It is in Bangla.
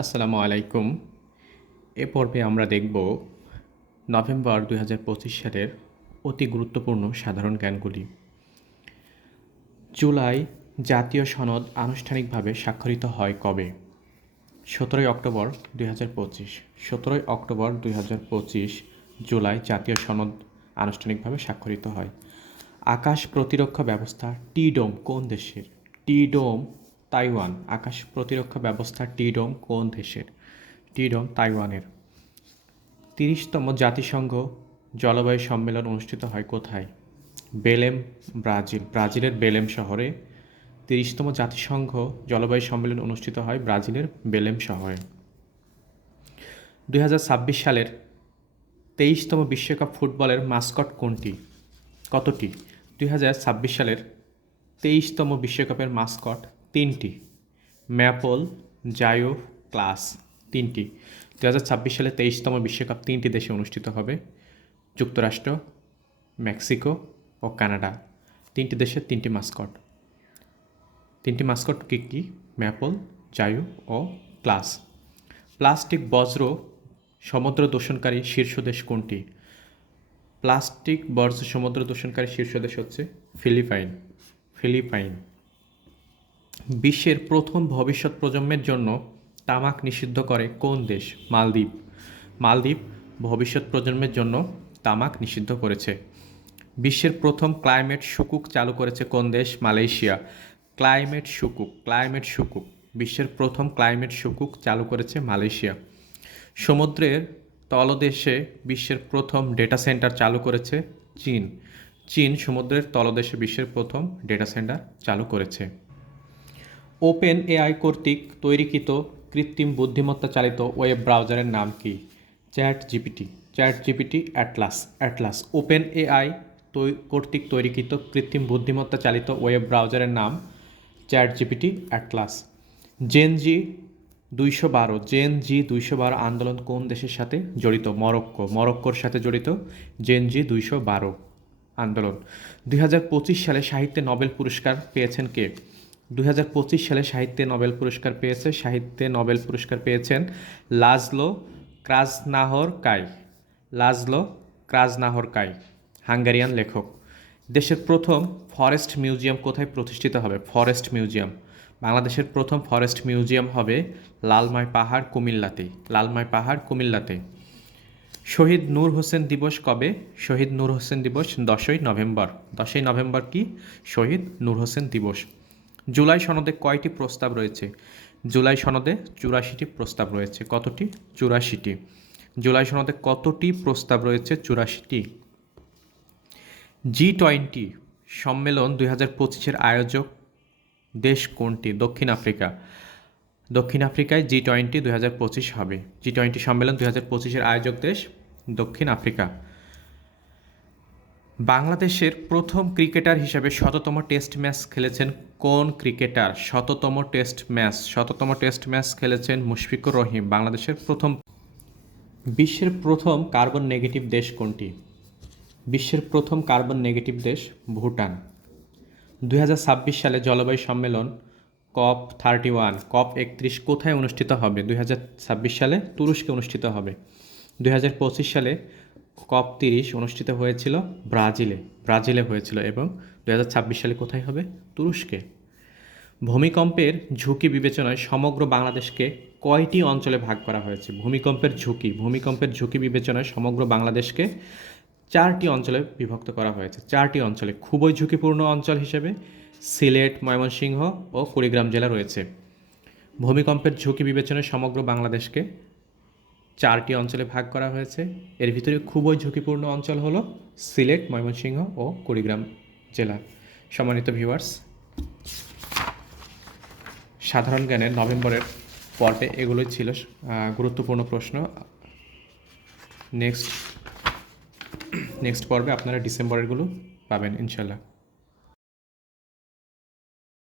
আসসালামু আলাইকুম। এ পর্বে আমরা দেখব নভেম্বর ২০২৫ সালের অতি গুরুত্বপূর্ণ সাধারণ জ্ঞানগুলি। জুলাই জাতীয় সনদ আনুষ্ঠানিকভাবে স্বাক্ষরিত হয় কবে? ১৭ই অক্টোবর ২০২৫। ১৭ই অক্টোবর ২০২৫ জুলাই জাতীয় সনদ আনুষ্ঠানিকভাবে স্বাক্ষরিত হয়। আকাশ প্রতিরক্ষা ব্যবস্থা টি-ডোম কোন দেশের? টি-ডোম তাইওয়ান। আকাশ প্রতিরক্ষা ব্যবস্থা টি-ডোম কোন দেশের? টি-ডোম তাইওয়ানের। ৩০তম জাতিসংঘ জলবায়ু সম্মেলন অনুষ্ঠিত হয় কোথায়? Belém, Brazil. ব্রাজিলের বেলেম শহরে ৩০তম জাতিসংঘ জলবায়ু সম্মেলন অনুষ্ঠিত হয় ব্রাজিলের বেলেম শহরে। ২০২৬ সালের ২৩তম বিশ্বকাপ ফুটবলের মাস্কট কোনটি? কতটি? ২০২৬ সালের ২৩তম বিশ্বকাপের মাস্কট ৩টি। Maple, Zayu, Clutch. 3টি। ২০২৬ সালে 23তম বিশ্বকাপ 3টি দেশে অনুষ্ঠিত হবে: যুক্তরাষ্ট্র, মেক্সিকো ও কানাডা। 3টি দেশের 3টি মাস্কট। 3টি মাস্কট কী কী? ম্যাপল, জায়ো ও ক্লাস। প্লাস্টিক বজ্র সমুদ্র দূষণকারী শীর্ষ দেশ কোনটি? প্লাস্টিক বর্জ্য সমুদ্র দূষণকারী শীর্ষ দেশ হচ্ছে ফিলিপাইন। বিশ্বের প্রথম ভবিষ্যৎ প্রজন্মের জন্য তামাক নিষিদ্ধ করে কোন দেশ? মালদ্বীপ ভবিষ্যৎ প্রজন্মের জন্য তামাক নিষিদ্ধ করেছে। বিশ্বের প্রথম ক্লাইমেট সূচক চালু করেছে কোন দেশ? মালয়েশিয়া। ক্লাইমেট সূচক বিশ্বের প্রথম ক্লাইমেট সূচক চালু করেছে মালয়েশিয়া। সমুদ্রের তলদেশে বিশ্বের প্রথম ডেটা সেন্টার চালু করেছে চীন সমুদ্রের তলদেশে বিশ্বের প্রথম ডেটা সেন্টার চালু করেছে। ওপেন এআই কর্তৃক তৈরিকৃত কৃত্রিম বুদ্ধিমত্তা চালিত ওয়েব ব্রাউজারের নাম কি? Chat GPT Atlas. Open AI কর্তৃক তৈরিকৃত কৃত্রিম বুদ্ধিমত্তা চালিত ওয়েব ব্রাউজারের নাম চ্যাট জিপিটি অ্যাটলাস। জেনজি 212 আন্দোলন কোন দেশের সাথে জড়িত? মরক্কোর সাথে জড়িত জেনজি 212 আন্দোলন। ২০২৫ সালে সাহিত্যে নোবেল পুরস্কার পেয়েছেন কে? ২০২৫ সালে সাহিত্যে নোবেল পুরস্কার পেয়েছেন লাজলো ক্রাজনাহর কাই, হাঙ্গেরিয়ান লেখক। দেশের প্রথম ফরেস্ট মিউজিয়াম কোথায় প্রতিষ্ঠিত হবে? বাংলাদেশের প্রথম ফরেস্ট মিউজিয়াম হবে লালমাই পাহাড়, কুমিল্লাতে। শহীদ নূর হোসেন দিবস কবে? শহীদ নূর হোসেন দিবস 10ই নভেম্বর কি? শহীদ নূর হোসেন দিবস। জুলাই সনদে কয়টি প্রস্তাব রয়েছে? জুলাই সনদে 84টি প্রস্তাব রয়েছে। কতটি? 84টি। জুলাই সনদে কতটি প্রস্তাব রয়েছে? 84টি। G20 সম্মেলন 2025-এর আয়োজক দেশ কোনটি? দক্ষিণ আফ্রিকায় G20 2025 হবে। G20 সম্মেলন 2025-এর আয়োজক দেশ দক্ষিণ আফ্রিকা। বাংলাদেশের প্রথম ক্রিকেটার হিসেবে শততম টেস্ট ম্যাচ খেলেছেন কোন ক্রিকেটার? শততম টেস্ট ম্যাচ খেলেছেন মুশফিকুর রহিম। বাংলাদেশের প্রথম। বিশ্বের প্রথম কার্বন নেগেটিভ দেশ কোনটি? বিশ্বের প্রথম কার্বন নেগেটিভ দেশ ভুটান। ২০২৬ সালে জলবায়ু সম্মেলন COP31 কোথায় অনুষ্ঠিত হবে? ২০২৬ সালে তুরস্কে অনুষ্ঠিত হবে। ২০২৫ সালে COP30 অনুষ্ঠিত হয়েছিল ব্রাজিলে হয়েছিল এবং ২০২৬ সালে কোথায় হবে? তুরস্কে। ভূমিকম্পের ঝুঁকি বিবেচনায় সমগ্র বাংলাদেশকে কয়টি অঞ্চলে ভাগ করা হয়েছে? ভূমিকম্পের ঝুঁকি বিবেচনায় সমগ্র বাংলাদেশকে 4টি অঞ্চলে বিভক্ত করা হয়েছে। 4টি অঞ্চলে খুবই ঝুঁকিপূর্ণ অঞ্চল হিসেবে সিলেট, ময়মনসিংহ ও কুড়িগ্রাম জেলা রয়েছে। ভূমিকম্পের ঝুঁকি বিবেচনায় সমগ্র বাংলাদেশকে 4টি অঞ্চলে ভাগ করা হয়েছে। এর ভিতরে খুবই ঝুঁকিপূর্ণ অঞ্চল হলো সিলেট, ময়মনসিংহ ও কুড়িগ্রাম জেলা। সম্মানিত ভিউয়ার্স, সাধারণ জ্ঞানের নভেম্বরের পর্বে এগুলোই ছিল গুরুত্বপূর্ণ প্রশ্ন। নেক্সট পর্বে আপনারা ডিসেম্বরেরগুলো পাবেন ইনশাল্লাহ।